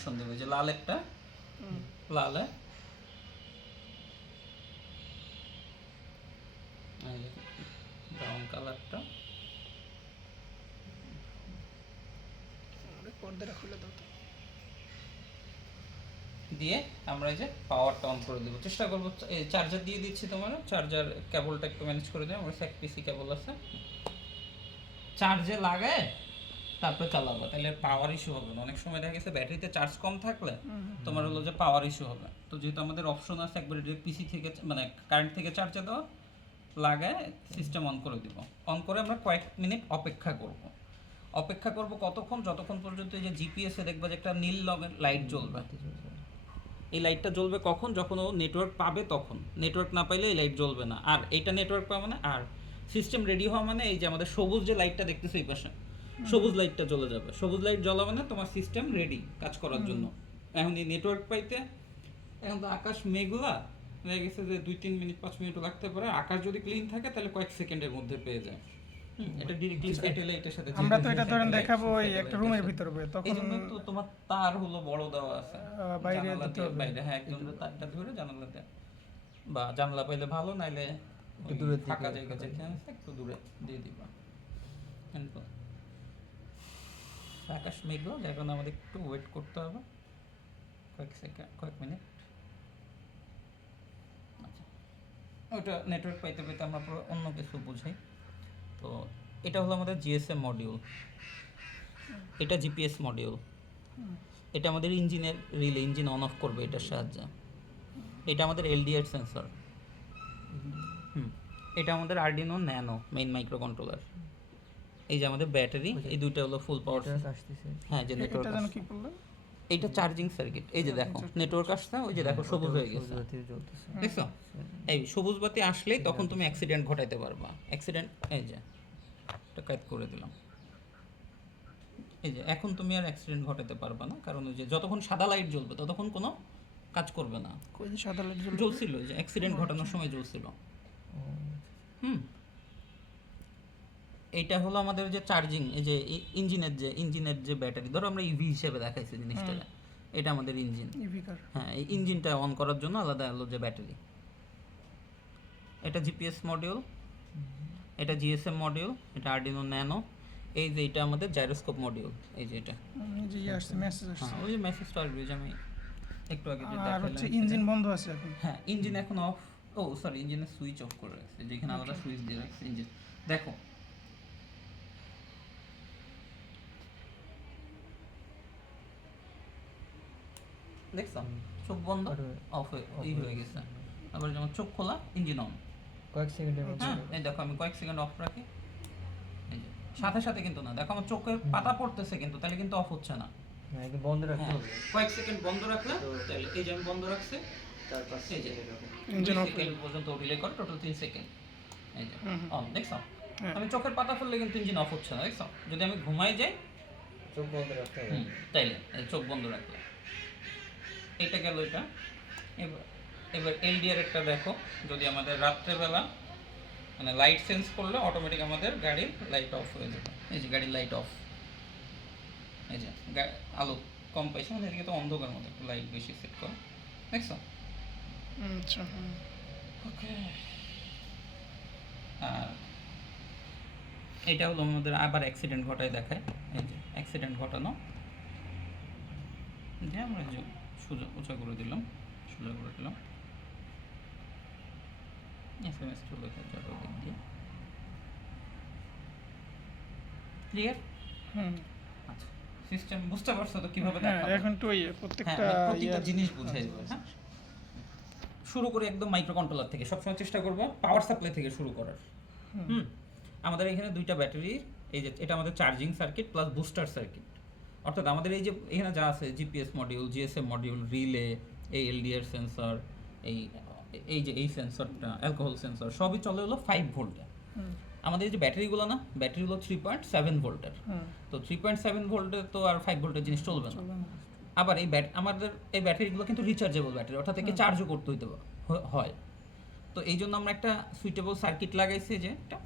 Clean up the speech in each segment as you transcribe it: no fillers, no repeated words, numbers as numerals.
Connection দেবে, যে লাল একটা, লালে ব্রাউন কালারটা পর্দাটা খুলে দাও তো। দিয়ে আমরা এই যে পাওয়ারটা অন করে দেবো, চেষ্টা করবো। এই চার্জার দিয়ে দিচ্ছি তোমার, চার্জার কেবলটা একটু ম্যানেজ করে দেবো, আমার এক পিসি কেবল আছে, চার্জে লাগায় তারপরে চালাবো, তাহলে পাওয়ার ইস্যু হবে না। অনেক সময় দেখা গেছে ব্যাটারিতে চার্জ কম থাকলে তোমার হলো যে পাওয়ার ইস্যু হবে। তো যেহেতু আমাদের অপশন আছে একবারে ডিরেক্ট পিসি থেকে মানে কারেন্ট থেকে চার্জে দেওয়া, লাগায় সিস্টেম অন করে দিব। অন করে আমরা কয়েক মিনিট অপেক্ষা করব। অপেক্ষা করব কতক্ষণ? যতক্ষণ পর্যন্ত এই যে জিপিএসে দেখবা যে একটা নীল রঙের লাইট জ্বলবে। এই লাইটটা জ্বলবে কখন? যখন ও নেটওয়ার্ক পাবে তখন। নেটওয়ার্ক না পাইলে এই লাইট জ্বলবে না। আর এইটা নেটওয়ার্ক পাবে না, আর সিস্টেম রেডি হওয়া মানে এই যে আমাদের সবুজ যে লাইটটা দেখতেছো এই পাশে, সবুজ লাইটটা জ্বলে যাবে। সবুজ লাইট জ্বলা মানে তোমার সিস্টেম রেডি কাজ করার জন্য। এখন এই নেটওয়ার্ক পাইতে এখন তো আকাশ মেঘলা হয়ে গেছে, যে 2-3 মিনিট 5 মিনিটও লাগতে পারে। আকাশ যদি ক্লিন থাকে তাহলে কয়েক সেকেন্ডের মধ্যে পেয়ে যায়। এটা ডিরেক্টলি স্যাটেলাইটের সাথে, আমরা তো এটা ধরেন দেখাবো ওই একটা রুমের ভিতরে, এই তখন জন্য তো তোমার তার হলো বড় দেওয়া আছে বাইরে জানালা দিতে দিয়ে, হবে। বাইরে, হ্যাঁ একদম তারটা ধরে জানালাতে, বা জানলা পাইলে ভালো, নাইলে একটু দূরে ফাঁকা জায়গা যেখানে আছে একটু দূরে দিয়ে দিবা। কিন্তু আকাশ মেঘলা, যার কারণে আমাদের একটু ওয়েট করতে হবে কয়েক সেকেন্ড, কয়েক মিনিট। আচ্ছা, ওইটা নেটওয়ার্ক পাইতে পাইতে আমরা পুরো অন্য কিছু বুঝাই। তো এটা হলো আমাদের জিএসএম মডিউল, এটা জিপিএস মডিউল, এটা আমাদের ইঞ্জিনের রিলে, ইঞ্জিন অন অফ করবে এটার সাহায্যে। এটা আমাদের এলডিআর সেন্সর, এটা আমাদের Arduino nano main micro controller. এই যে আমাদের ব্যাটারি, এই দুইটা হলো ফুল পাওয়ার। আসতেছে। হ্যাঁ, যে এটা নেটওয়ার্ক যেন কি বললেন? এইটা চার্জিং সার্কিট। এই যে দেখো নেটওয়ার্ক আসছে, ওই যে দেখো সবুজ হয়ে গেছে, জ্বলতেছে। দেখছো? এই সবুজ বাতি আসলেই তখন তুমি অ্যাক্সিডেন্ট ঘটাইতে পারবা। অ্যাক্সিডেন্ট, এই যে এটা কাট করে দিলাম। এই যে এখন তুমি আর অ্যাক্সিডেন্ট ঘটাতে পারবা না, কারণ ওই যে যতক্ষণ সাদা লাইট জ্বলবে ততক্ষণ কোনো কাজ করবে না। কই যে সাদা লাইট জ্বলবে? জ্বলছিল, যে অ্যাক্সিডেন্ট ঘটানোর সময় জ্বলছিল। হুম, এইটা হলো আমাদের যে চার্জিং, এই যে ইঞ্জিনের যে ব্যাটারি, ধরো আমরা ইভি হিসেবে দেখাইছি জিনিসটা, এটা আমাদের ইঞ্জিন। ইভি কার। হ্যাঁ, এই ইঞ্জিনটা অন করার জন্য আলাদা হলো যে ব্যাটারি। এটা জিপিএস মডিউল, এটা জিএসএম মডিউল, এটা আরডিনো ন্যানো। এই যে এটা আমাদের জাইরোস্কোপ মডিউল, এই যে এটা। এই যে আসছে মেসেজ আসছে। হ্যাঁ, ওই যে মেসেজটা আসবে, যে আমি একটু আগে যে আর হচ্ছে দেখালাম। ইঞ্জিন বন্ধ আছে এখন। হ্যাঁ, ইঞ্জিন এখন অফ। ও সরি, ইঞ্জিনের সুইচ অফ করে রাখছে, যেখানে আলাদা সুইচ দিয়ে রাখছে ইঞ্জিন। দেখো দেখছো, চোখ বন্ধ অফ হয়ে হয়ে গেছে। আবার যেমন চোখ খোলা, ইঞ্জিন অন। কয়েক সেকেন্ডের মধ্যে। হ্যাঁ, এই দেখো আমি কয়েক সেকেন্ড অফ রাখি, এই যে সাথে সাথে কিন্তু না, দেখো আমার চোখের পাতা পড়তেছে কিন্তু তাহলে কিন্তু অফ হচ্ছে না। হ্যাঁ, একদম বন্ধ রাখতে হ্যাঁ, হবে। কয়েক সেকেন্ড বন্ধ রাখলে তাহলে, এই যে আমি বন্ধ রাখছি, 4-5 এই যে ইঞ্জিন অফ সেকেন্ড পর্যন্ত রিলে করে, টোটাল 3 সেকেন্ড। এই যে অন, দেখছো? হ্যাঁ। আমি চোখের পাতা ফেললে কিন্তু ইঞ্জিন অফ হচ্ছে না, দেখছো? যদি আমি ঘুমাই যাই, চোখ বন্ধ রাখতে হবে। তাইলে এই চোখ বন্ধ রাখলে। এইটা গেল এটা। এবার এবার এলডিআর একটা দেখো, যদি আমাদের রাত্রেবেলা মানে লাইট সেন্স করলে অটোমেটিক আমাদের গাড়ির লাইট অফ হয়ে যাবে। এই যে গাড়ির লাইট অফ, এই যে আলো কম পাইছে মানে এদিকে তো অন্ধকার মতো, একটু লাইট বেশি সেট করো, দেখছো? আচ্ছা, হ্যাঁ। ওকে। আর এটা হলো আমাদের আবার অ্যাক্সিডেন্ট ঘটায় দেখায়, এই যে অ্যাক্সিডেন্ট ঘটানো, যে আমরা যে সোজা উঁচা করে দিলাম, সোজা করে দিলাম, এসএমএস চলে যাবে দিক দিয়ে। ক্লিয়ার? হুম। আচ্ছা, সিস্টেম বুঝতে পারছো তো কিভাবে হ্যাঁ, দেখাবো? এখন তো হ্যাঁ, প্রত্যেকটা আমি প্রত্যেকটা জিনিস বুঝাই দেবো। হ্যাঁ, শুরু করে একদম মাইক্রো কন্ট্রোলার থেকে, সবসময় চেষ্টা করবো পাওয়ার সাপ্লাই থেকে শুরু করার। আমাদের এখানে দুইটা ব্যাটারি, এই যে এটা আমাদের charging circuit plus booster circuit. অর্থাৎ আমাদের এই যে এখানে যা আছে, GPS module, GSM module, relay, এই এলডিআর সেন্সর, এই এই যে এই সেন্সরটা অ্যালকোহল সেন্সর, সবই চলে হলো 5 ভোল্টে। আমাদের এই যে ব্যাটারিগুলো না, ব্যাটারিগুলো 3.7 ভোল্টের। তো 3.7 ভোল্টে তো আর 5 ভোল্টের জিনিস চলবে না। আবার এই আমাদের এই ব্যাটারিগুলো কিন্তু রিচার্জেবল ব্যাটারি, অর্থাৎ একে চার্জও করতে হইতে হয়। তো এই জন্য আমরা একটা সুইটেবল সার্কিট লাগাইছি, যে এটা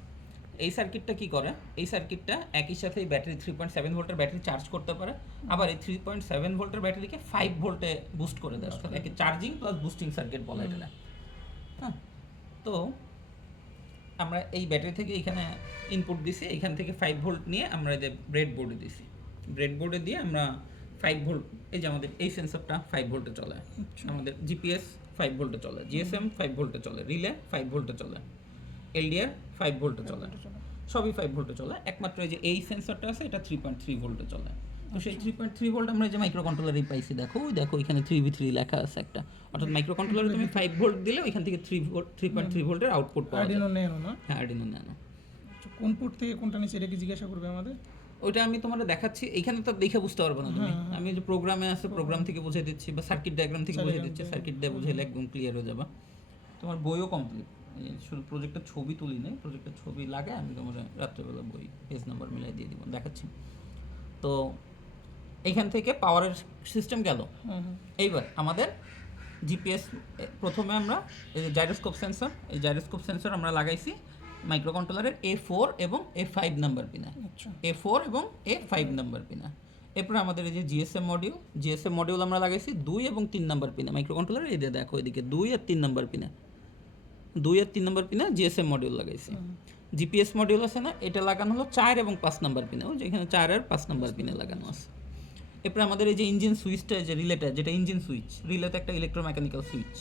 এই সার্কিটটা কি করে, এই সার্কিটটা একই সাথে এই ব্যাটারি 3.7 ভোল্টের ব্যাটারি চার্জ করতে পারে, আবার এই 3.7 ভোল্টের ব্যাটারিকে 5 ভোল্টে বুস্ট করে দেয়, অর্থাৎ একে চার্জিং প্লাস বুস্টিং সার্কিট বলা এটা। হ্যাঁ, তো আমরা এই ব্যাটারি থেকে এখানে ইনপুট দিছি, এখান থেকে 5 ভোল্ট নিয়ে আমরা এই যে ব্রেড বোর্ডে দিছি, ব্রেড বোর্ডে দিয়ে আমরা 5 ভোল্ট, এই যে আমাদের এই সেন্সরটা 5 ভোল্টে চলে, আমাদের জিপিএস 5 ভোল্টে চলে, জিএসএম 5 ভোল্টে চলে, রিলে 5 ভোল্টে চলে, এলডিআর 5 ভোল্টে চলে, সবই 5 ভোল্টে চলে। একমাত্র এই যে এই সেন্সরটা আছে এটা 3.3 ভোল্টে চলে। তো সেই 3.3 ভোল্ট আমরা যে মাইক্রো কন্ট্রোলারেই পাইছি, দেখো ওই দেখো এখানে 3v3 লেখা আছে একটা, অর্থাৎ মাইক্রো কন্ট্রোলারে তুমি 5 ভোল্ট দিলে ওইখান থেকে 3.3 ভোল্টের আউটপুট পাওয়া যায়। আর্ডিনো নেনো না? হ্যাঁ, আর্ডিনো ন্যানো। আচ্ছা, কোন পোর্ট থেকে কোনটা নিচে এটা কি জিজ্ঞাসা করবে আমাদের? ওইটা আমি তোমার দেখাচ্ছি, এখানে তো দেখে বুঝতে পারবে না তুমি, আমি যে প্রোগ্রামে আছে প্রোগ্রাম থেকে বুঝিয়ে দিচ্ছি, বা সার্কিট ডায়াগ্রাম থেকে বুঝিয়ে দিচ্ছি, সার্কিট দিয়ে বুঝাইলে একদম ক্লিয়ার হয়ে যাবে। তোমার বইও কমপ্লিট, শুধু প্রজেক্টের ছবি তুলি নেই, প্রজেক্টের ছবি লাগে, আমি তোমার রাত্রেবেলা বই পেজ নাম্বার মিলাই দিয়ে দিব, দেখাচ্ছি। তো এইখান থেকে পাওয়ারের সিস্টেম গেল। এইবার আমাদের জিপিএস, প্রথমে আমরা এই যে জাইরোস্কোপ সেন্সর, এই জাইরোস্কোপ সেন্সর আমরা লাগাইছি মাইক্রো কন্ট্রোলারের A4 এবং A5 নাম্বার পিনে, আচ্ছা, A4 এবং A5 নাম্বার পিনে। এরপর আমাদের এই যে জিএসএম মডিউল আমরা লাগাইছি 2 এবং 3 নাম্বার পিনে মাইক্রো কন্ট্রোলারের, এই যে দেখো এদিকে 2 আর 3 নাম্বার পিনে, 2 আর 3 নাম্বার পিনে জিএসএম মডিউল লাগাইছি। জিপিএস মডিউল আছে না, এটা লাগানো হলো 4 এবং 5 নাম্বার পিনে, ওই যেখানে 4 আর 5 নাম্বার পিনে লাগানো আছে। এরপর আমাদের এই যে ইঞ্জিন সুইচটা, যে রিলেটা, যেটা ইঞ্জিন সুইচ, রিলেতে একটা ইলেকট্রোমেকানিক্যাল সুইচ,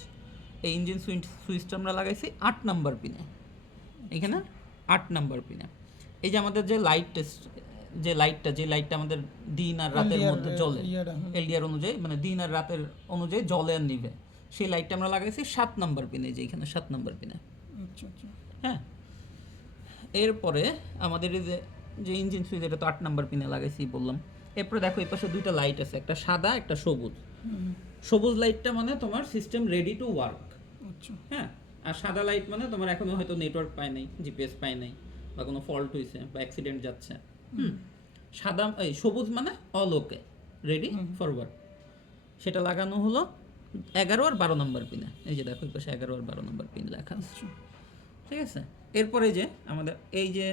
এই ইঞ্জিন সুইচটা আমরা লাগাইছি 8 নাম্বার পিনে, এখানে 8 নাম্বার পিনে। এই যে আমাদের যে যে লাইটটা আমাদের দিন আর রাতের মধ্যে জ্বলে, এলডিআর অনুযায়ী, মানে দিন আর রাতের অনুযায়ী জ্বলে আর নিভে, সেই লাইটটা আমরা লাগাইছি 7 নাম্বার পিনে, যে এখানে 7 নাম্বার পিনে। আচ্ছা আচ্ছা, হ্যাঁ, এরপরে আমাদের এই যে ইঞ্জিন সুইচ, এটা তো 8 নাম্বার পিনে লাগাইছি বললাম। এরপরে দেখো এই পাশে দুইটা লাইট আছে, একটা সাদা একটা সবুজ। সবুজ লাইটটা মানে তোমার সিস্টেম রেডি টু ওয়ার্ক। আচ্ছা, হ্যাঁ, আর সাদা লাইট মানে তোমার এখনো হয়তো নেটওয়ার্ক পায় নাই, জিপিএস পায় নাই, বা কোনো ফল্ট হয়েছে বা অ্যাক্সিডেন্ট যাচ্ছে। সাদা, এই সবুজ মানে অল ওকে, রেডি ফরওয়ার্ড। সেটা লাগানো হলো 11 আর 12 নম্বর পিনে, এই যে দেখো এই পাশে 11 আর 12 নম্বর পিন লেখা আছে। আচ্ছা। ঠিক আছে, এরপরে যে আমাদের এই যে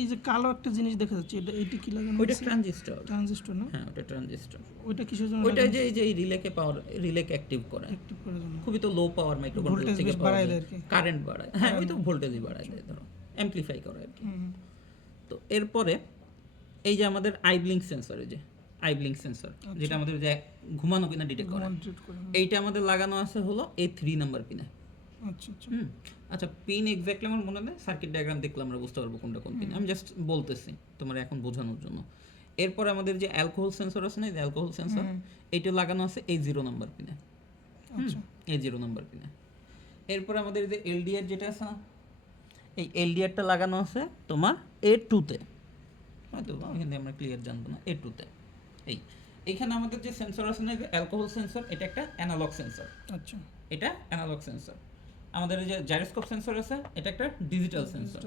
এই যে কালো একটা জিনিস দেখা যাচ্ছে, এটা কি লাগানো? ওইটা ট্রানজিস্টর। ট্রানজিস্টর না? হ্যাঁ, ওটা ট্রানজিস্টর। ওইটা কিসের জন্য? ওইটা যে এই যে রিলেকে অ্যাক্টিভ করে, অ্যাক্টিভ করার জন্য। খুবই তো লো পাওয়ার মাইক্রোকন্ট্রোলার ভোল্টেজ থেকে বেশ বাড়ায় দেয় আর কি। কারেন্ট বাড়ায়, হ্যাঁ ওই তো ভোল্টেজই বাড়ায় দেয়, ধরো অ্যামপ্লিফাই করে আর কি। তো এরপরে এই যে আমাদের আইব্লিঙ্ক সেন্সর, এই যে আইব্লিঙ্ক সেন্সর, যেটা আমাদের যে ঘুমানো কিনা ডিটেক্ট করে, এইটা আমাদের লাগানো আছে হলো A3 নাম্বার পিনে। আচ্ছা আচ্ছা, আচ্ছা, পিন এক্স্যাক্টলি আমার মনে নেই, সার্কিট ডায়াগ্রাম দেখলে আমরা বুঝতে পারবো কোনটা কোন পিন, আমি জাস্ট বলতেছি তোমার এখন বোঝানোর জন্য। এরপর আমাদের যে অ্যালকোহল সেন্সর আছে না, এই অ্যালকোহল সেন্সর, এইটা লাগানো আছে A0 নাম্বার পিনে। আচ্ছা, A0 নাম্বার পিনে। এরপর আমাদের যে এলডিআর যেটা আছে না, এই এলডিআরটা লাগানো আছে তোমার A2-তে, হয়তো এখানে আমরা ক্লিয়ার জানবো না, A2-তে। এইখানে আমাদের যে সেন্সর আছে না, অ্যালকোহল সেন্সর, এটা একটা অ্যানালগ সেন্সর। আচ্ছা, এটা অ্যানালগ সেন্সর। আমাদের এই যে জাইরোস্কোপ সেন্সর আছে, এটা একটা ডিজিটাল সেন্সর।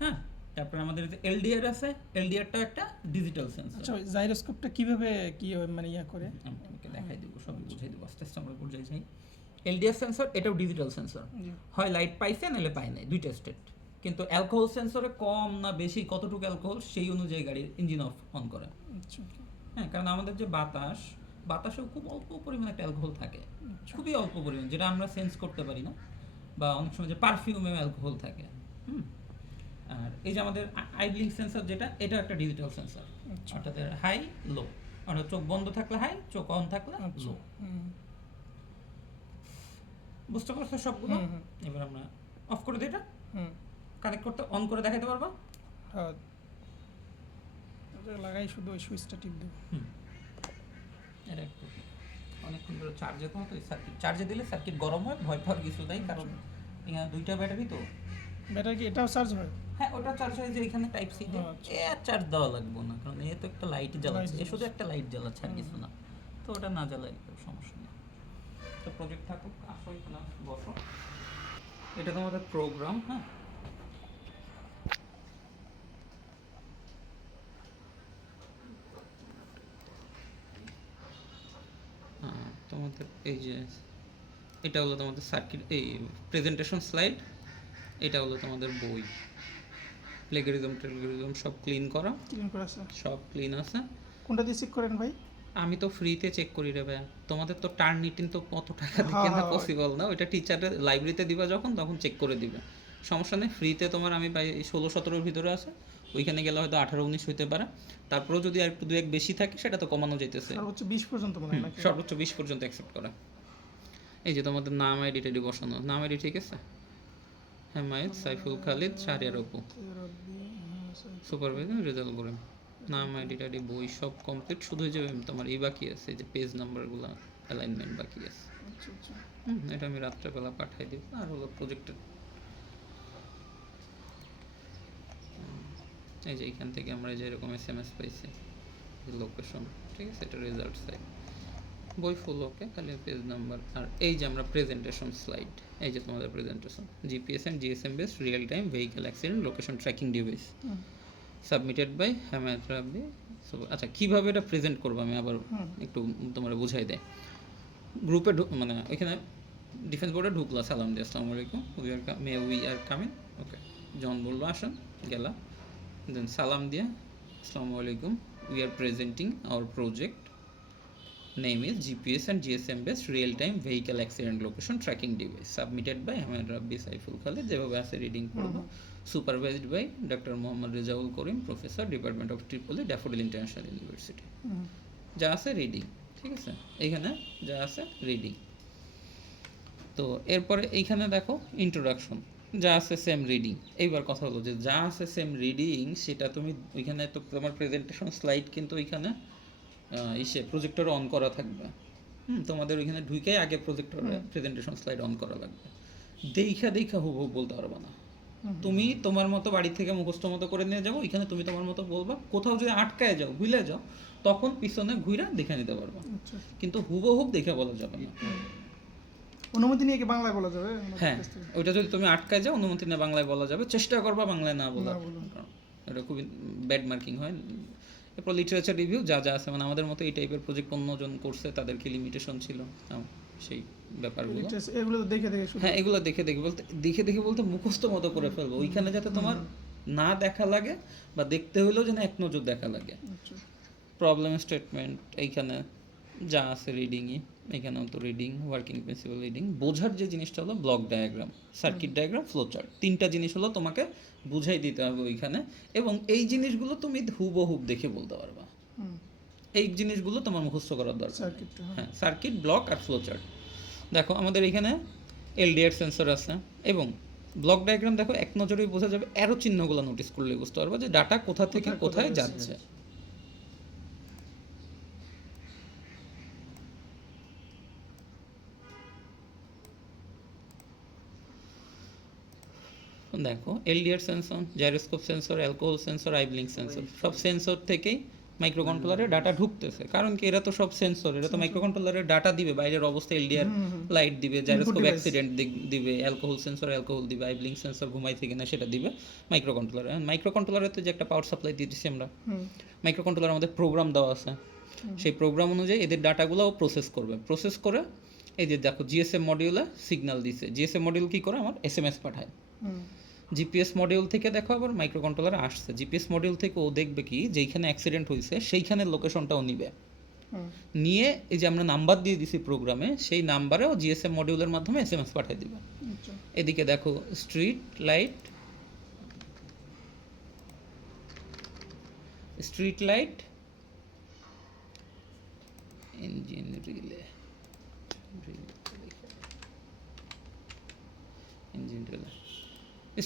হ্যাঁ, তারপর আমাদের যে এলডিআর আছে, এলডিআরটা একটা ডিজিটাল সেন্সর। আচ্ছা, জাইরোস্কোপটা কিভাবে কি মানে ইয়া করে? আমি তোমাকে দেখাই দেবো, সব বুঝাই দেবো, আস্তে আস্তে আমরা বুঝাই যাই। এলডিআর সেন্সর এটাও ডিজিটাল সেন্সর, হয় লাইট পাইছে নাহলে পায় নাই, দুইটা স্টেট। কিন্তু অ্যালকোহল সেন্সরে কম না বেশি, কতটুকু অ্যালকোহল সেই অনুযায়ী গাড়ির ইঞ্জিন অফ অন করে। আচ্ছা, হ্যাঁ, কারণ আমাদের যে বাতাসেও খুব অল্প পরিমাণে একটা অ্যালকোহল থাকে, খুবই অল্প পরিমাণ, যেটা আমরা সেন্স করতে পারি না, বা অনেক সময় যে পারফিউমেও অ্যালকোহল থাকে। আর এই যে আমাদের আইব্লিঙ্ক সেন্সর যেটা, এটা একটা ডিজিটাল সেন্সর, অর্থাৎ হাই লো, অর্থাৎ চোখ বন্ধ থাকলে হাই, চোখ অন থাকলে লো। বুঝতে পারছো সবগুলো? এবার আমরা অফ করে দিই, এটা কানেক্ট করতে, অন করে দেখাতে পারবো। হ্যাঁ, লাগাই শুধু ওই সুইচটা টিপ দেব। এটা একটু অনেকক্ষণ ধরে চার্জে, তো সার্কিট চার্জে দিলে সার্কিট গরম হয়, ভয় পাওয়ার কিছু নেই, কারণ এখানে দুইটা ব্যাটারি তো। ব্যাটারি কি এটাও চার্জ হয়? হ্যাঁ, ওটা চার্জ হয় যে এখানে টাইপ সি দিয়ে, এ আর চার্জ দেওয়া লাগবে না, কারণ এ তো একটা লাইট জ্বালাচ্ছে, এ শুধু একটা লাইট জ্বালাচ্ছে আর কিছু না, তো ওটা না জ্বালায় সমস্যা নেই। তো প্রজেক্ট থাকুক, আসো এখানে বসো, এটা তোমাদের প্রোগ্রাম। হ্যাঁ, তোমাদের এই যে এটা হলো তোমাদের সার্কিট, এই প্রেজেন্টেশন স্লাইড, এটা হলো তোমাদের বই। প্লেগারিজম টেলগারিজম সব ক্লিন করা, ক্লিন করে আছে। সব ক্লিন আছে। কোনটা দিয়ে চেক করেন ভাই? আমি তো ফ্রিতে চেক করি রে ভাই, তোমাদের তো টার্নিটিন তো কত টাকা দিয়ে হ্যাঁ, কেনা হ্যাঁ, পসিবল না, ওইটা টিচারের লাইব্রেরিতে দিবা যখন তখন চেক করে দিবে, সমস্যা নেই। ফ্রিতে তোমার আমি পাই 16-17 ভিতরে আছে, ওইখানে গেলে হয়তো 18-19 হইতে পারে, তারপরেও যদি আর একটু 2-1 বেশি থাকে সেটা তো কমানো যাইতেছে। সর্বোচ্চ 20 পর্যন্ত মনে হয় নাকি? সর্বোচ্চ 20 পর্যন্ত অ্যাকসেপ্ট করা। এই যে তোমাদের নাম আইডি টাইডি বসানো, নাম আইডি ঠিক আছে, হেমায়েত, সাইফুল খালিদ, শাহরিয়ার অপু, সুপারভাইজার রেজাল্ট করেন, নাম আইডি টাইডি বই সব কমপ্লিট, শুধু যে তোমার এই বাকি আছে, এই যে পেজ নাম্বারগুলো অ্যালাইনমেন্ট বাকি আছে। আচ্ছা আচ্ছা। এটা আমি রাত্রেবেলা পাঠাই দিব। আর হলো প্রজেক্টের এই যে এখান থেকে আমরা যে এরকম SMS পাইছি, লোকেশন ঠিক আছে, এটা রেজাল্ট সাইড, বই ফুল ওকে, খালি পেজ নাম্বার। আর এই যে আমরা প্রেজেন্টেশন স্লাইড, এই যে তোমাদের presentation GPS and GSM base real time vehicle accident location tracking device submitted by Hemayet Rabbi. আচ্ছা কীভাবে এটা প্রেজেন্ট করবো আমি আবার একটু তোমরা বুঝাই দেয়। গ্রুপে মানে ওইখানে ডিফেন্স বোর্ডে ঢুকলো, সালাম দিয়ে আসসালামু আলাইকুম, উই আর কামিং, ওকে জন বললো আসেন, গেলা, দেন সালাম দিয়ে আসসালামু আলাইকুম, we are presenting our project, name is GPS and GSM based real time vehicle accident location tracking device submitted by Hemayet Rabbi, Saiful Khalid, যেভাবে আছে রিডিং করবো, supervised by doctor Mohammad Rezaul Karim, professor, department of triple E, Daffodil international university. যা আছে reading, ঠিক আছে, এইখানে যা আছে রিডিং। তো এরপরে এইখানে দেখো ইন্ট্রোডাকশন, যা আছে সেম রিডিং। এইবার কথা হলো যে যা আছে সেম রিডিং সেটা তুমি ওইখানে তো তোমার প্রেজেন্টেশন স্লাইড কিন্তু ওইখানে ইসে প্রজেক্টর অন করা থাকবে। তোমাদের ওইখানে ঢুকেই আগে প্রজেক্টরে প্রেজেন্টেশন স্লাইড অন করা লাগবে। দেখা হুবহু বলতে পারবে না, তুমি তোমার মতো বাড়ি থেকে মুখস্থ মতো করে নিয়ে যাবো, ওইখানে তুমি তোমার মতো বলবা, কোথাও যদি আটকায় যাও ভুলে যাও তখন পিছনে ঘুরে দেখে নিতে পারবা, আচ্ছা। কিন্তু হুবহু দেখে বলা যাবে না। অনুমতি নিয়ে কি বাংলায় বলা যাবে? হ্যাঁ, ওইটা যদি তুমি আটকায় যাও অনুমতি নিয়ে বাংলায় বলা যাবে, চেষ্টা করবা বাংলায় না বলা, এটা খুবই ব্যাড মার্কিং হয়। এরপর লিটারেচার রিভিউ যা যা আছে, মানে আমাদের মতো এই টাইপের প্রজেক্ট অন্যজন করছে তাদের কি লিমিটেশন ছিল সেই ব্যাপারগুলো, এগুলো তো দেখে দেখে হ্যাঁ এগুলো দেখে বলতে মুখস্থ মতো করে ফেলবো, ওইখানে যাতে তোমার না দেখা লাগে বা দেখতে হলেও যেন এক নজর দেখা লাগে। প্রবলেম স্টেটমেন্ট এইখানে যা আছে রিডিংই, এখানেও তো রিডিং, ওয়ার্কিং প্রিন্সিপাল রিডিং। বোঝার যে জিনিসটা হলো block diagram, circuit diagram, flow chart, তিনটা জিনিস হলো তোমাকে বুঝাই দিতে হবে ওইখানে, এবং এই জিনিসগুলো তুমি হুবহুব দেখে বলতে পারবা। এই জিনিসগুলো তোমার মুখস্থ করার দরকার। হ্যাঁ, সার্কিট, ব্লক আর ফ্লো চার্ট। দেখো আমাদের এখানে এলডিআর সেন্সর আছে, এবং ব্লক ডায়াগ্রাম দেখো এক নজরেই বোঝা যাবে, অ্যারো চিহ্নগুলো নোটিস করলে বুঝতে পারবো যে ডাটা কোথা থেকে কোথায় যাচ্ছে। দেখো LDR sensor, gyroscope sensor, alcohol sensor, eye blink sensor, সব সেন্সর থেকেই মাইক্রো কন্ট্রোলারে ডাটা ঢুকতেছে, কারণ কি এরা তো সব সেন্সর, এরা তো মাইক্রো কন্ট্রোলারে ডাটা দিবে, বাইরের অবস্থা এলডিআর লাইট দিবে, জাইরোস্কোপ অ্যাক্সিডেন্ট দিবে, অ্যালকোহল সেন্সর অ্যালকোহল দিবে, আইব্লিঙ্ক সেন্সর ঘুমাইছে কিনা সেটা দিবে মাইক্রো কন্ট্রোলারে। মাইক্রো কন্ট্রোলারে তো যে একটা পাওয়ার সাপ্লাই দিয়েছি আমরা, মাইক্রো কন্ট্রোলার আমাদের প্রোগ্রাম দেওয়া আছে, সেই প্রোগ্রাম অনুযায়ী এদের ডাটাগুলোও প্রসেস করবে, প্রসেস করে এই যে দেখো জিএসএম মডিউলে সিগন্যাল দিছে, জিএসএম মডিউল কি করে আমার এসএমএস পাঠায়, জিপিএস মডিউল থেকে দেখো আবার মাইক্রো কন্ট্রোলার আসছে, জিপিএস মডিউল থেকে ও দেখবে কি যেইখানে অ্যাক্সিডেন্ট হয়েছে সেইখানের লোকেশনটাও নিবে, নিয়ে এই যে আমরা নাম্বার দিয়ে দিছি প্রোগ্রামে, সেই নাম্বারেও জিএসএম মডিউলের মাধ্যমে এসএমএস পাঠিয়ে দিবে। এদিকে দেখো street light engine relay,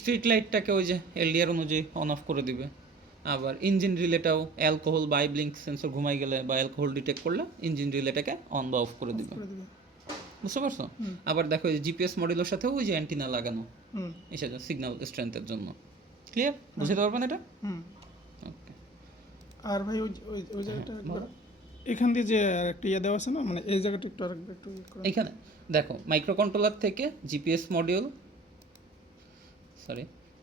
street লাইটটাকে ওই যে এলডিআর অনুযায়ী অন অফ করে দিবে, আবার ইঞ্জিন রিলেটাও অ্যালকোহল বা আইব্লিঙ্ক সেন্সর ঘুমাই গেলে বা অ্যালকোহল ডিটেক্ট করলে ইঞ্জিন রিলেটাকে অন বা অফ করে দিবে, বুঝতে পারছো? আবার দেখো জিপিএস মডেলের সাথেও ওই যে অ্যান্টিনা লাগানো, এসে সিগন্যাল স্ট্রেংথের জন্য। ক্লিয়ার? বুঝতে পারবেন এটা? ওকে। আর ভাই ওই জায়গাটা এখান দিয়ে যে একটা ইয়ে দেওয়া আছে না, মানে এই জায়গাটা একটু একটু এখানে দেখো মাইক্রো কন্ট্রোলার থেকে জিপিএস মডিউল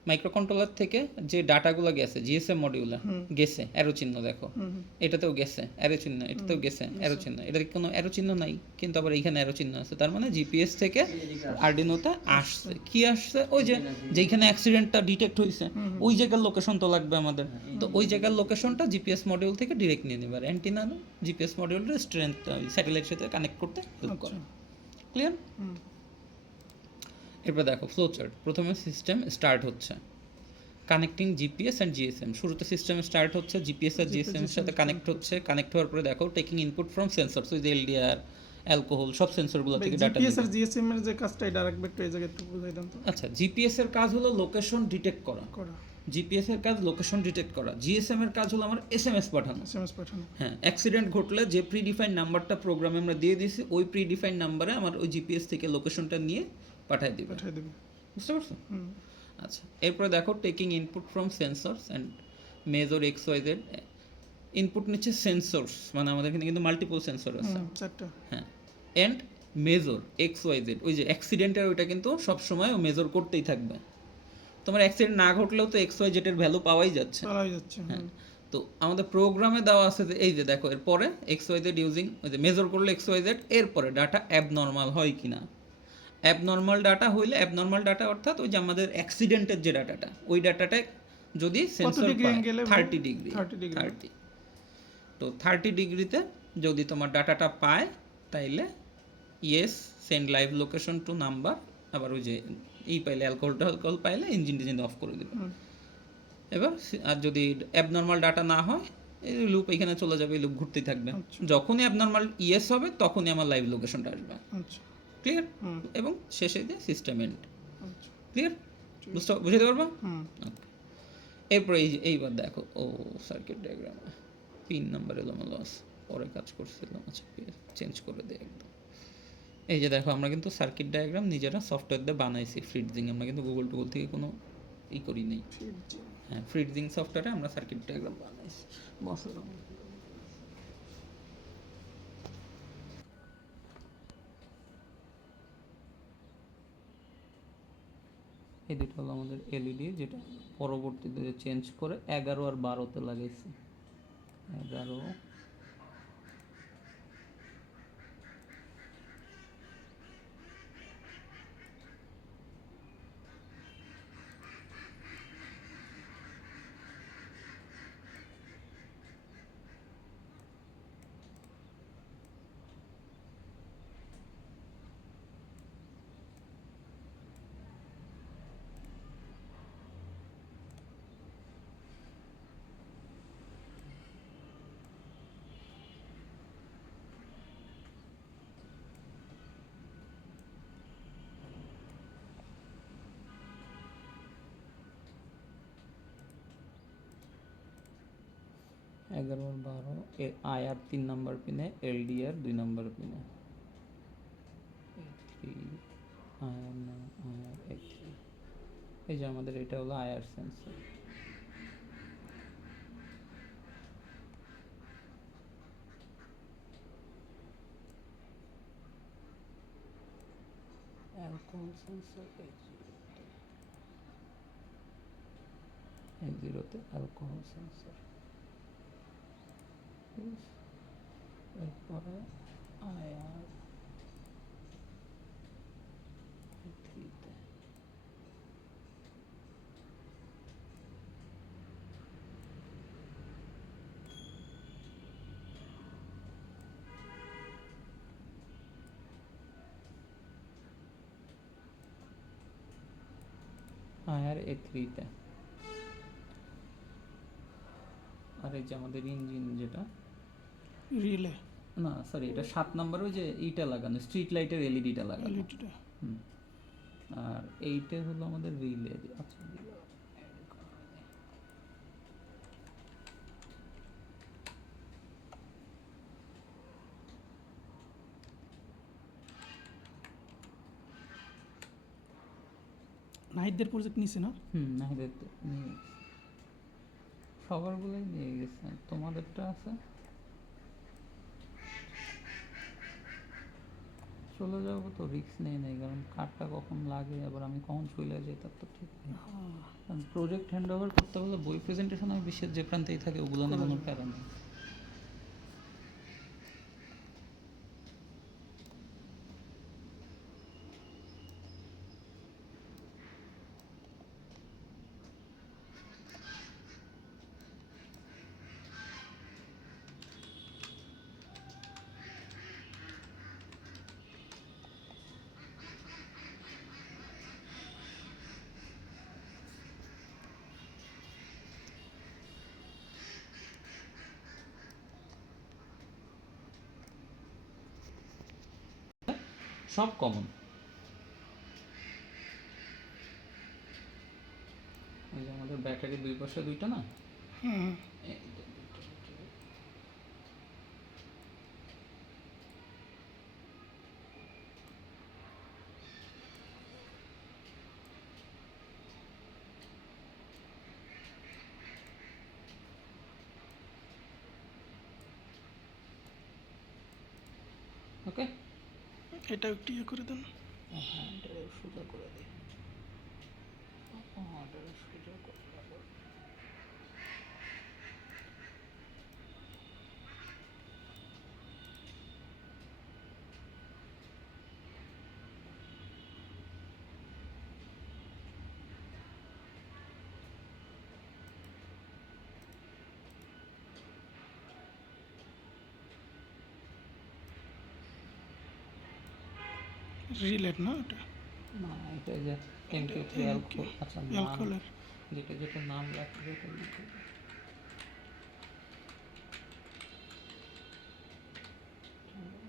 মাইক্রোকন্ট্রোলার থেকে যে ডাটাগুলো গেছে জিএসএম মডিউলে গেছে অ্যারো চিহ্ন দেখো, এটাতেও গেছে অ্যারো চিহ্ন, এটাতেও গেছে অ্যারো চিহ্ন, এটার কোনো অ্যারো চিহ্ন নাই, কিন্তু আবার এখানে অ্যারো চিহ্ন আছে, তার মানে জিপিএস থেকে আরডিনোতে আসছে। কি আসছে? ওই যে যেখানে অ্যাক্সিডেন্টটা ডিটেক্ট হয়েছে ওই জায়গার লোকেশন তো লাগবে আমাদের, তো ওই জায়গার লোকেশনটা জিপিএস মডিউল থেকে ডিরেক্ট নিয়ে নেবে। আর অ্যান্টিনা জিপিএস মডিউলটা স্ট্রেংথ স্যাটেলাইটের সাথে কানেক্ট করতে হেল্প করে। ক্লিয়ার? এরপর দেখো ফ্লো চার্ট। প্রথমে সিস্টেম স্টার্ট হচ্ছে, কানেক্টিং জিপিএস অ্যান্ড জিএসএম। শুরুতে সিস্টেম স্টার্ট হচ্ছে, জিপিএস আর জিএসএম এর সাথে কানেক্ট হচ্ছে। কানেক্ট হওয়ার পরে দেখো taking input from sensor, so LDR, alcohol, সব সেন্সরগুলো থেকে ডাটা জিপিএস আর জিএসএম এর যে কাজটা এটা আরেকবার একটু এই জায়গায় একটু বুঝাই দেন তো। আচ্ছা, জিপিএস এর কাজ হলো লোকেশন ডিটেক্ট করা, করা জিপিএস এর কাজ লোকেশন ডিটেক্ট করা। জিএসএম এর কাজ হলো আমার এসএমএস পাঠানো। এসএমএস পাঠানো। হ্যাঁ, অ্যাক্সিডেন্ট ঘটলে যে প্রিডিফাইন্ড নাম্বারটা প্রোগ্রামে আমরা দিয়ে দিয়েছি ওই প্রিডিফাইন্ড নাম্বারে আমার ওই জিপিএস থেকে লোকেশনটা নিয়ে পাঠিয়ে দিবে। পাঠিয়ে দেবে। বুঝতে পারছো? আচ্ছা, এরপরে দেখো taking input from sensors and measure X Y Z. Input নিচ্ছে সেন্সরস, মানে আমাদের এখানে কিন্তু মাল্টিপল সেন্সর আছে। চারটা। হ্যাঁ, and measure X Y Z, ওই যে অ্যাক্সিডেন্টের ওইটা কিন্তু সবসময় ও মেজর করতেই থাকবে। তোমার অ্যাক্সিডেন্ট না ঘটলেও তো এক্স ওয়াই জেডের ভ্যালু পাওয়াই যাচ্ছে। পাওয়াই যাচ্ছে। হ্যাঁ, তো আমাদের প্রোগ্রামে দেওয়া আছে যে এই যে দেখো এরপরে এক্স ওয়াই জেড ইউজিং, ওই যে মেজর করলে এক্স ওয়াই জেড, এরপরে ডাটা অ্যাবনর্মাল হয় কি না। অ্যাবনর্মাল ডাটা হইলে, অ্যাবনর্মাল ডাটা অর্থাৎ ওই যে আমাদের অ্যাক্সিডেন্টের যে ডাটাটা, ওই ডাটাটা যদি সেন্সর ডিগ্রি পায় অ্যাঙ্গেলে? 30 ডিগ্রি। 30 ডিগ্রি। 30, তো 30 ডিগ্রিতে যদি তোমার ডাটাটা পায় তাইলে yes send live location to number, আবার ওই যে পাইলে অ্যালকোহল পাইলে ইঞ্জিন টিঞ্জিন অফ করে দেবে। এবার আর যদি অ্যাবনর্মাল ডাটা না হয় এই লুপ এখানে চলে যাবে, এই লুপ ঘুরতেই থাকবে। যখনই অ্যাবনর্মাল ইয়েস হবে তখনই আমার লাইভ লোকেশনটা আসবে। আচ্ছা। ক্লিয়ার? এবং শেষে দিয়ে সিস্টেম এন্ড। আচ্ছা। ক্লিয়ার? বুঝতে পারবো? হুম। ওকে, এরপরে এইবার দেখো ও সার্কিট ডায়াগ্রাম, পিন নাম্বার এলোমেলো আছে, পরে কাজ করছিলাম। আচ্ছা, চেঞ্জ করে দিই একদম। এই যে দেখো আমরা কিন্তু সার্কিট ডায়াগ্রাম নিজেরা সফটওয়্যার দিয়ে বানাইছি ফ্রিডজিং, আমরা কিন্তু গুগল টুগল থেকে কোনো করি নেই। হ্যাঁ, ফ্রিডজিং সফটওয়্যারে আমরা সার্কিট ডায়াগ্রাম বানাইছি। এই দুটো হলো আমাদের এলইডি, যেটা পরবর্তীতে চেঞ্জ করে 11 আর 12তে লাগাইছি। 11 11 আর 12 আইআর 3 নাম্বার পিনে, এলডিআর 2 নাম্বার পিনে। আইআর না, আইআর এই যে আমাদের এটা হলো আইআর সেন্সর। অ্যালকোহল সেন্সর জিরোতে অ্যালকোহল সেন্সর, এরপরে আইআর 3তে। আইআর A3তে। আর এই যে আমাদের ইঞ্জিন যেটা, রিলে, না সরি, এটা 7 নাম্বার, ওই যে এইটা লাগানো স্ট্রিট লাইটের এলইডিটা লাগানো। এলইডিটা। আর এইটা হলো আমাদের রিলে। আচ্ছা, নাহিদদের প্রজেক্ট নিছে না? নাহিদের নিয়ে গেছে, সবারগুলোই নিয়ে গেছে। তোমাদেরটা আছে? চলে যাবো তো রিস্ক নেই নেই, কারণ কার্ডটা কখন লাগে আবার আমি কখন চলে যাই তার তো ঠিক নেই। কারণ প্রজেক্ট হ্যান্ড ওভার করতে হলে বই প্রেজেন্টেশন আমি বিশ্বের যে প্রান্তেই থাকে ওগুলো নিয়ে কোনো প্যারা নেই। সব কমন। এই যে আমাদের ব্যাটারি দুই পাশে দুইটা না, হুম। এই যে দুইটা battery। ওকে, এটা একটু ইয়ে করে দেন। হ্যাঁ এটা সোজা করে দিই। এটা সোজা করে দেবো। রিলেট না এটা, না এটা যে MQ3 অ্যালকোহল, আচ্ছা নাম অ্যালকোহলের। যেটা যেটা নাম লাগবে এটা লিখে দিই।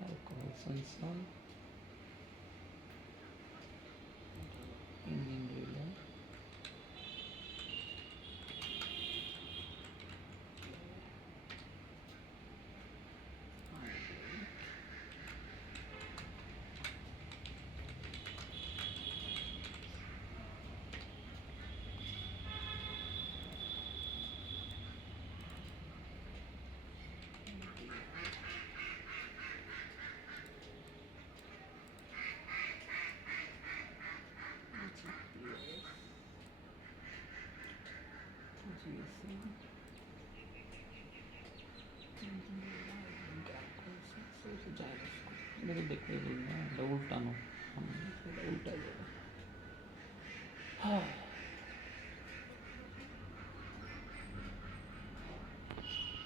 Alcohol sensor, engine relay, GSM, এটা দেখলে বলবো না, এটা উল্টানো, এটা উল্টাই যাবে।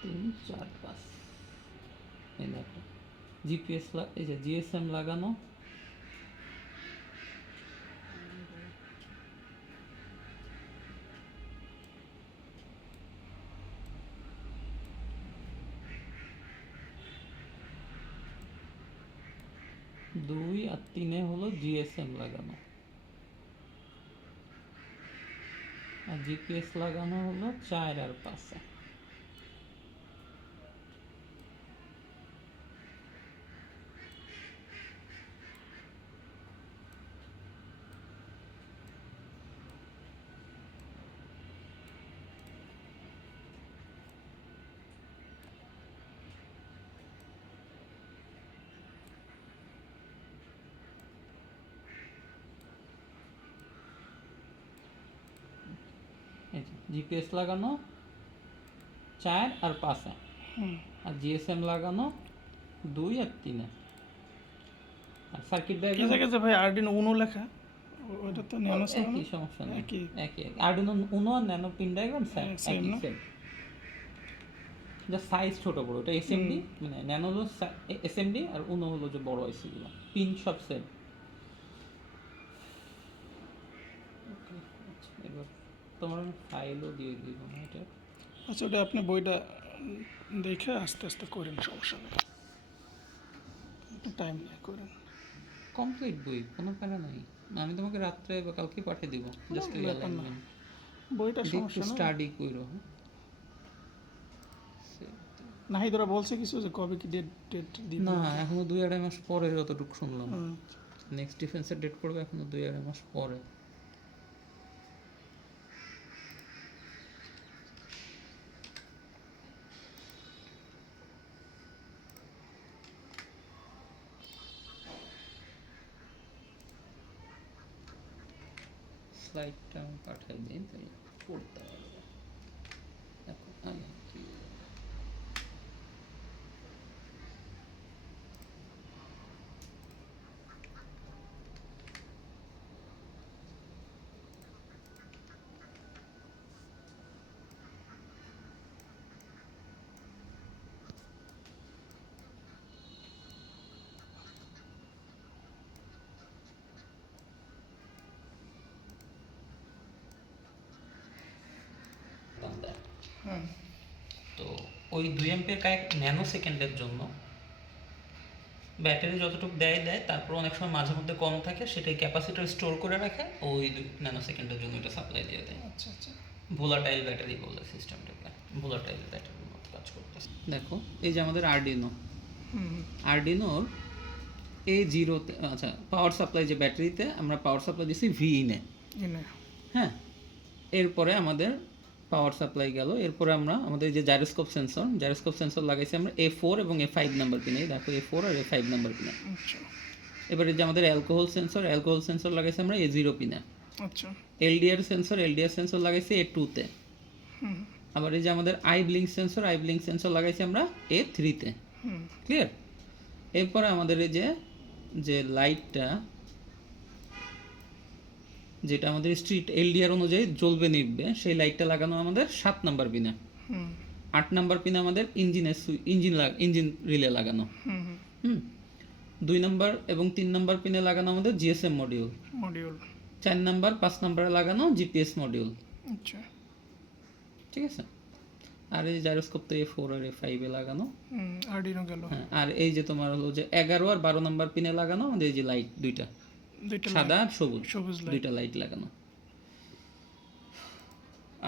3 4 5, এই দেখো জিপিএস, এই যে জিএসএম লাগানো, দুই আর তিনে হলো জিএসএম লাগানো, আর জিপিএস লাগানো হলো 4 আর 5-এ। জিপিএস লাগানো 4 আর 5-এ, হুম। আর জিএসএম লাগানো 2 আর 3-এ। আর সার্কিট এই ডায়াগ্রাম জায়গায় যে ভাই আরডিনো উনো লেখা, ওটা তো ন্যানো একই, সমস্যা নেই, একই। একই আরডুইনো উনো আর ন্যানো পিন ডায়াগ্রাম same একই, না? সেম, যা সাইজ ছোট বড়। ওটা এসএমডি, মানে ন্যানো হলো এসএমডি আর উনো হলো যে বড় আইসি গুলো, পিন সব সেম। এবার তোমার ফাইলও দিয়ে দিব না এটা। আচ্ছা, ওটা আপনি বইটা দেখে আস্তে আস্তে করেন, সমস্যা নেই, টাইম নিয়ে করেন। কমপ্লিট বই, কোনো প্যারা নাই। আমি তোমাকে রাত্রে বা কালকে পাঠিয়ে দিব, জাস্ট কোনো ব্যাপার না, অ্যালাইনমেন্ট বইটা একটু সমস্যা না। স্টাডি কইরো। নাহিদরা বলছে কিছু যে কবে কি ডেট ডেট দিবে? না এখনো 2-2.5 মাস পরে যতটুকু শুনলাম, নেক্সট ডিফেন্সের ডেট পড়বে এখনো 2-2.5 মাস পরে। স্লাইডটা পাঠাই দিন তাহলে পড়তে পারবো। দেখো আমি কি দেয়। হ্যাঁ তো ওই 2 অ্যাম্পিয়ার কারেন্ট ন্যানো সেকেন্ডের জন্য ব্যাটারি যতটুকু দেয় দেয়, তারপর অনেক সময় মাঝে মধ্যে কম থাকে, সেটাই ক্যাপাসিটর স্টোর করে রাখে, ওই 2 ন্যানো সেকেন্ডের জন্য এটা সাপ্লাই দিয়ে দেয়। আচ্ছা আচ্ছা ভোলাটাইল ব্যাটারি বলে সিস্টেমটাকে, ভোলাটাইল ব্যাটারির মতো কাজ করতেছে। দেখো এই যে আমাদের আরডিনো, হুম আরডিনোর A0 তে, আচ্ছা পাওয়ার সাপ্লাই যে ব্যাটারিতে আমরা পাওয়ার সাপ্লাই দিছি VIN-এ, এনে হ্যাঁ। এরপরে আমাদের পাওয়ার সাপ্লাই গেল, এরপরে আমরা আমাদের যে জাইরোস্কোপ সেন্সর লাগাইছি আমরা A4 এবং A5 নাম্বার পিনে, দেখো A4 আর A5 নাম্বার পিনে। আচ্ছা এবারে যে আমাদের অ্যালকোহল সেন্সর লাগাইছি আমরা A0 পিনে। আচ্ছা এলডিআর সেন্সর লাগাইছি A2-তে। হুম আবার এই যে আমাদের আই ব্লিঙ্ক সেন্সর লাগাইছি আমরা A3-তে। হুম ক্লিয়ার? এরপরে আমাদের এই যে লাইটটা, যেটা আমাদের স্ট্রিট এলডিআর অনুযায়ী জ্বলবে নিভবে, সেই লাইটটা লাগানো আমাদের 7 নাম্বার পিনে। হুম 8 নাম্বার পিনে আমাদের ইঞ্জিন রিলে লাগানো। হুম হুম 2 নাম্বার এবং 3 নাম্বার পিনে লাগানো আমাদের জিএসএম মডিউল। মডিউল 4 নাম্বার 5 নাম্বারে লাগানো জিপিএস মডিউল। আচ্ছা ঠিক আছে? আর এই জাইরোস্কোপ তো A4 আর A5 এ লাগানো। আরডিনো গেল হ্যাঁ, আর এই যে তোমার হলো যে 11 আর 12 নাম্বার পিনে লাগানো আমাদের এই যে লাইট দুইটা, দুইটা সাদা আর সবুজ, সবুজ লাইট দুইটা লাইট লাগানো।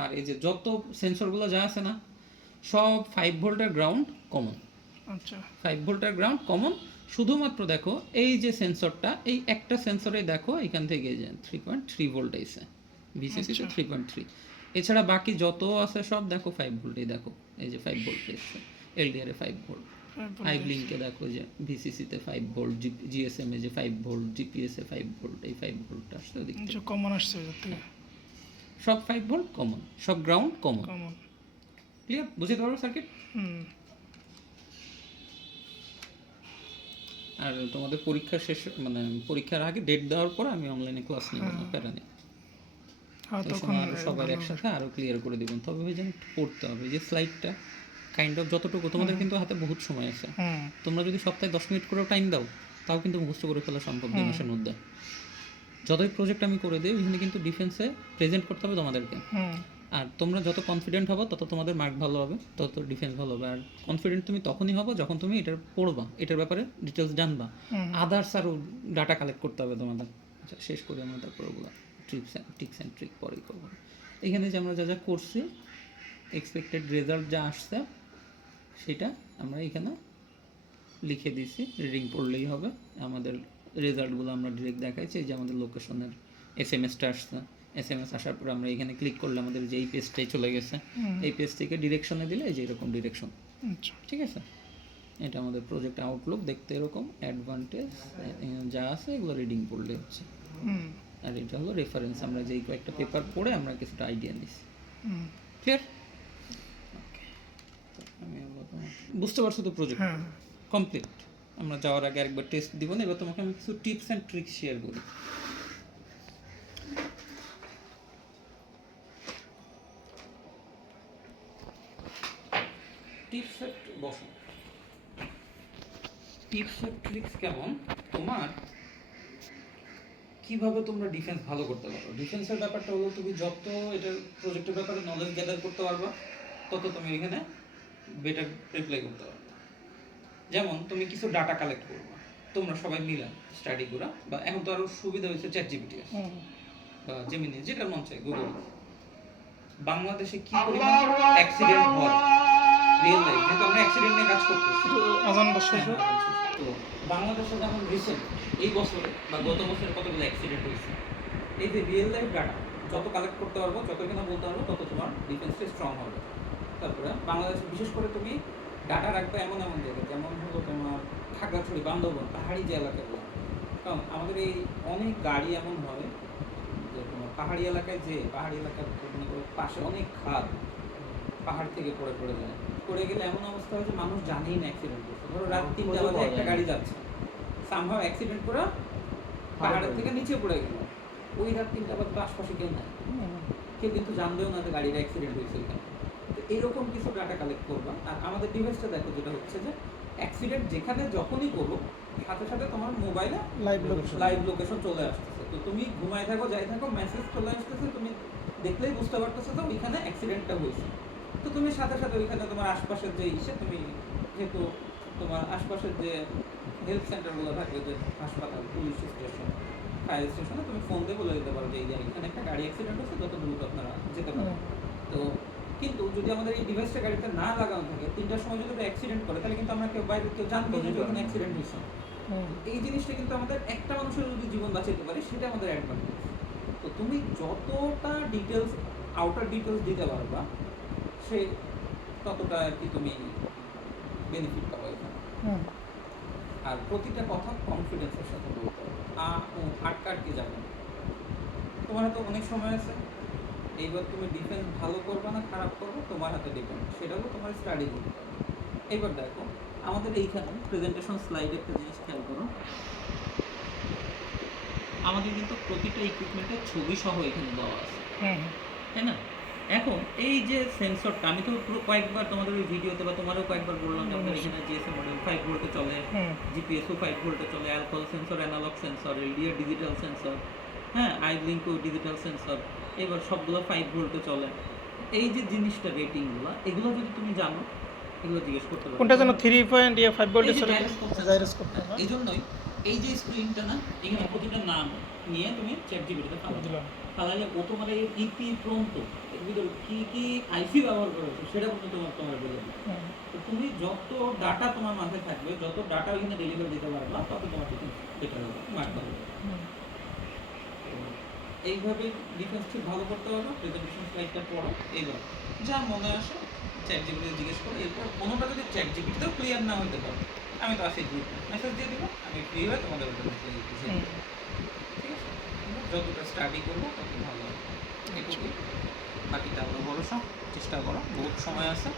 আর এই যে যত সেন্সরগুলো যা আছে না, সব 5 ভোল্টের গ্রাউন্ড কমন। আচ্ছা 5 ভোল্টের গ্রাউন্ড কমন। শুধুমাত্র দেখো এই যে সেন্সরটা, এই একটা সেন্সরে দেখো এখান থেকে এই যে 3.3 ভোল্ট আইছে, ভিসিসি তে 3.3। এছাড়া বাকি যত আছে সব দেখো 5 ভোল্টই, দেখো এই যে 5 ভোল্ট এসছে, এলডিআর এ 5 ভোল্ট, আই ব্লিঙ্কে দেখো যে ভিসিসি তে 5 ভোল্ট, জিএসএম এ যে 5 ভোল্ট, জিপিএস এ 5 ভোল্ট, এই 5 ভোল্ট আসছে ওদিক থেকে। আচ্ছা কমন আসছে এর থেকে সব 5 ভোল্ট কমন, সব গ্রাউন্ড কমন। Common clear? বুঝতে পারো সার্কিট? হুম আর তোমাদের পরীক্ষা শেষ, মানে পরীক্ষার আগে ডেট দেওয়ার পর আমি অনলাইনে ক্লাস নিব না, প্যারা নেই। হ্যাঁ এই তখন সময় আরো সবার একসাথে আরো ক্লিয়ার করে দিবেন। তবে ভাই যেন একটু পড়তে হবে, এই যে স্লাইডটা কাইন্ড অফ যতটুকু, তোমাদের কিন্তু হাতে বহুত সময় আছে। হুম তোমরা যদি সপ্তাহে 10 মিনিট করেও টাইম দাও, তাও কিন্তু মুখস্থ করে ফেলা সম্ভব 2 মাসের মধ্যে। যতই প্রজেক্ট আমি করে দিই, ওইখানে কিন্তু ডিফেন্সে প্রেজেন্ট করতে হবে তোমাদেরকে। হুম আর তোমরা যত কনফিডেন্ট হবে তত তোমাদের মার্ক ভালো হবে, তত ডিফেন্স ভালো হবে। আর কনফিডেন্ট তুমি তখনই হবে যখন তুমি এটার পড়বা, এটার ব্যাপারে ডিটেলস জানবা। আদার্স আরও ডাটা কালেক্ট করতে হবে তোমাদের। আচ্ছা শেষ করি আমরা, তারপর ওগুলো টিপস অ্যান্ড ট্রিক পরেই করবো। এখানে যে আমরা যা যা করছি, এক্সপেক্টেড রেজাল্ট যা আসছে সেটা আমরা এখানে লিখে দিয়েছি, রিডিং পড়লেই হবে। আমাদের রেজাল্টগুলো আমরা ডিরেক্ট দেখাইছি। এই যে আমাদের লোকেশনের SMS-টা আসছে, SMS আসার পর আমরা এখানে ক্লিক করলে আমাদের যে এই পেজটাই চলে গেছে। এই পেজ থেকে ডিরেকশনে দিলে এই যে এরকম ডিরেকশন। আচ্ছা ঠিক আছে? এটা আমাদের প্রজেক্ট আউটলুক, দেখতে এরকম। অ্যাডভান্টেজ যা আছে এগুলো রিডিং পড়লে হচ্ছে। হুম আর এটা হলো রেফারেন্স, আমরা যেই কয়েকটা পেপার পড়ে আমরা কিছুটা আইডিয়া নিচ্ছি। হুম ক্লিয়ার? আমি বুঝতে পারছো তো? প্রজেক্ট হ্যাঁ কমপ্লিট। আমরা যাওয়ার আগে আরেকবার টেস্ট দিব না। এবার তোমাকে আমি কিছু টিপস অ্যান্ড ট্রিক্স শেয়ার করি। টিপস বসো। টিপস অ্যান্ড ট্রিক্স কেমন, তোমার কিভাবে তোমরা ডিফেন্স ভালো করতে পারো। ডিফেন্সের ব্যাপারটা হলো তুমি যত এটার প্রজেক্টের ব্যাপারে নলেজ গ্যাদার করতে পারবা, তত তুমি এখানে বেটার রিপ্লাই করতে পারবে। যেমন তুমি কিছু ডাটা কালেক্ট করবা, তোমরা সবাই মিলে স্টাডি করা, বা এখন তো আরো সুবিধা হয়েছে ChatGPT বা জেমিনি, যেটা মন চায় গুগল। বাংলাদেশে কি পরিমাণ অ্যাক্সিডেন্ট হয় রিয়েল লাইফ, যেহেতু আমরা অ্যাক্সিডেন্ট নিয়ে কাজ করতেছি। আজানটা শেষ হোক। তো বাংলাদেশে যেমন রিসেন্ট এই বছরে বা গত বছরে কতগুলো অ্যাক্সিডেন্ট হয়েছে, এই যে রিয়েল লাইফ ডাটা যত কালেক্ট করতে পারবো, যত এখানে বলতে পারবো, তত তোমার ডিফেন্সটা স্ট্রং হবে। তারপরে বাংলাদেশে বিশেষ করে তুমি ডাটা রাখবে এমন এমন জায়গায়, যেমন হলো তোমার খাগড়াছড়ি, বান্দরবান, পাহাড়ি যে এলাকাগুলো। কারণ আমাদের এই অনেক গাড়ি এমন হয় যে তোমার পাহাড়ি এলাকায় যে পাহাড়ি এলাকার মনে করো পাশে অনেক খাদ, পাহাড় থেকে পড়ে পড়ে যায়, পড়ে গেলে এমন অবস্থা হয় যে মানুষ জানেই না অ্যাক্সিডেন্ট করছে। ধরো রাত 3টা খোঁজও বাজে পাওয়া একটা যায় না। গাড়ি যাচ্ছে, সামহাও অ্যাক্সিডেন্ট করে পাহাড়ের থেকে নিচে পড়ে গেল, ওই রাত 3টা বাজে তো আশপাশে কেউ নাই, কেউ কিন্তু জানবেও না যে গাড়িটা অ্যাক্সিডেন্ট হয়েছে ওইখানে। তো এরকম কিছু ডাটা কালেক্ট করবা। আর আমাদের ডিভাইসটা দেখো, যেটা হচ্ছে যে অ্যাক্সিডেন্ট যেখানে যখনই করো সাথে সাথে তোমার মোবাইলে লাইভ লোকেশন চলে আসতেছে। তো তুমি ঘুমায় থাকো যাই থাকো, মেসেজ চলে আসতেছে, তুমি দেখলেই বুঝতে পারতেছো তো ওইখানে অ্যাক্সিডেন্টটা হয়েছে। তো তুমি সাথে সাথে ওইখানে তোমার আশপাশের যে তুমি যেহেতু তোমার আশপাশের যে হেলথ সেন্টারগুলো থাকে, যে হাসপাতাল, পুলিশ স্টেশন, ফায়ার স্টেশনে তুমি ফোন দিয়ে বলে দিতে পারো যে এই যে এখানে একটা গাড়ি অ্যাক্সিডেন্ট হচ্ছে, যত দ্রুত আপনারা যেতে পারেন। তো কিন্তু যদি আমাদের এই ডিভাইসটা গাড়িতে না লাগানো থাকে, 3টার সময় যদি অ্যাক্সিডেন্ট করে, তাহলে কিন্তু আমরা কেউ বাইরে কেউ জানবো যে ওখানে অ্যাক্সিডেন্ট হয়েছে। এই জিনিসটা কিন্তু আমাদের একটা মানুষের যদি জীবন বাঁচাতে পারি, সেটা আমাদের অ্যাডভান্টেজ। তো তুমি যতটা ডিটেলস, আউটার ডিটেলস দিতে পারবা, সে ততটা আর কি তুমি বেনিফিট পাবো এখানে। আর প্রতিটা কথা কনফিডেন্সের সাথে বলতে হবে, আটকে যাবে না। তোমার হাতে অনেক সময় আছে, এইবার তুমি ডিফেন্স ভালো করবে না খারাপ করবে তোমার হাতে ডিপেন্ড, সেটা হলো তোমার স্টাডি করতে হবে। এইবার দেখো আমাদের এইখানে প্রেজেন্টেশন স্লাইডে একটা জিনিস খেয়াল করো, আমাদের কিন্তু প্রতিটা ইকুইপমেন্টের ছবি সহ এখানে দেওয়া আছে, তাই না? এখন এই যে সেন্সরটা, আমি তো পুরো কয়েকবার তোমাদের ওই ভিডিওতে বা তোমারও কয়েকবার বললাম যে আমাদের এখানে জিএসএম মডেল 5 ভোল্টে চলে, জিপিএসও 5 ভোল্টে চলে, alcohol sensor, analogue sensor, LDR digital sensor, হ্যাঁ, আইলিঙ্কও ডিজিটাল সেন্সর, এবার সবগুলো 5 ভোল্টে চলে। এই যে জিনিসটা, রেটিংগুলো, এগুলো যদি তুমি জানো, এগুলো জিজ্ঞেস করতে পারো। কোনটা যেন 3.5 ভোল্টের সাথে জাইরোস্কোপ। এই জন্যই এই যে স্ক্রিনটা না, এখানে প্রতিটা নাম নিয়ে তুমি চ্যাটজিপিটিতে ফালালে ও তোমার এই ইপি প্রম্পট এর ভিতরে কি কি আইসি ব্যবহার করেছে সেটা কিন্তু তোমার বলে দিবে। তো তুমি যত ডাটা তোমার মাথায় থাকবে, যত ডাটা ওইখানে ডেলিভারি দিতে পারবা, তত তোমার ডিফেন্স বেটার হবে, মার্ক হবে। এইভাবে ডিফেন্স ঠিক ভালো করতে হবে। প্রেজেন্টেশন স্লাইডটা পড়ো, এইবার যা মনে আসে চ্যাটজিপিটিতে জিজ্ঞেস করো। এরপর কোনোটা যদি চ্যাটজিপিটিতেও ক্লিয়ার না হইতে পারে, আমি তো আসি গ্রুপে মেসেজ দিয়ে দিব, আমি ফ্রি হয়ে তোমাদের ওটা বুঝিয়ে দিচ্ছি। ঠিক আছে, যতটা স্টাডি করবো তত ভালো হবে। এটুকুই, বাকিটা আমরা ভরসা চেষ্টা করো, বহুত সময় আছে।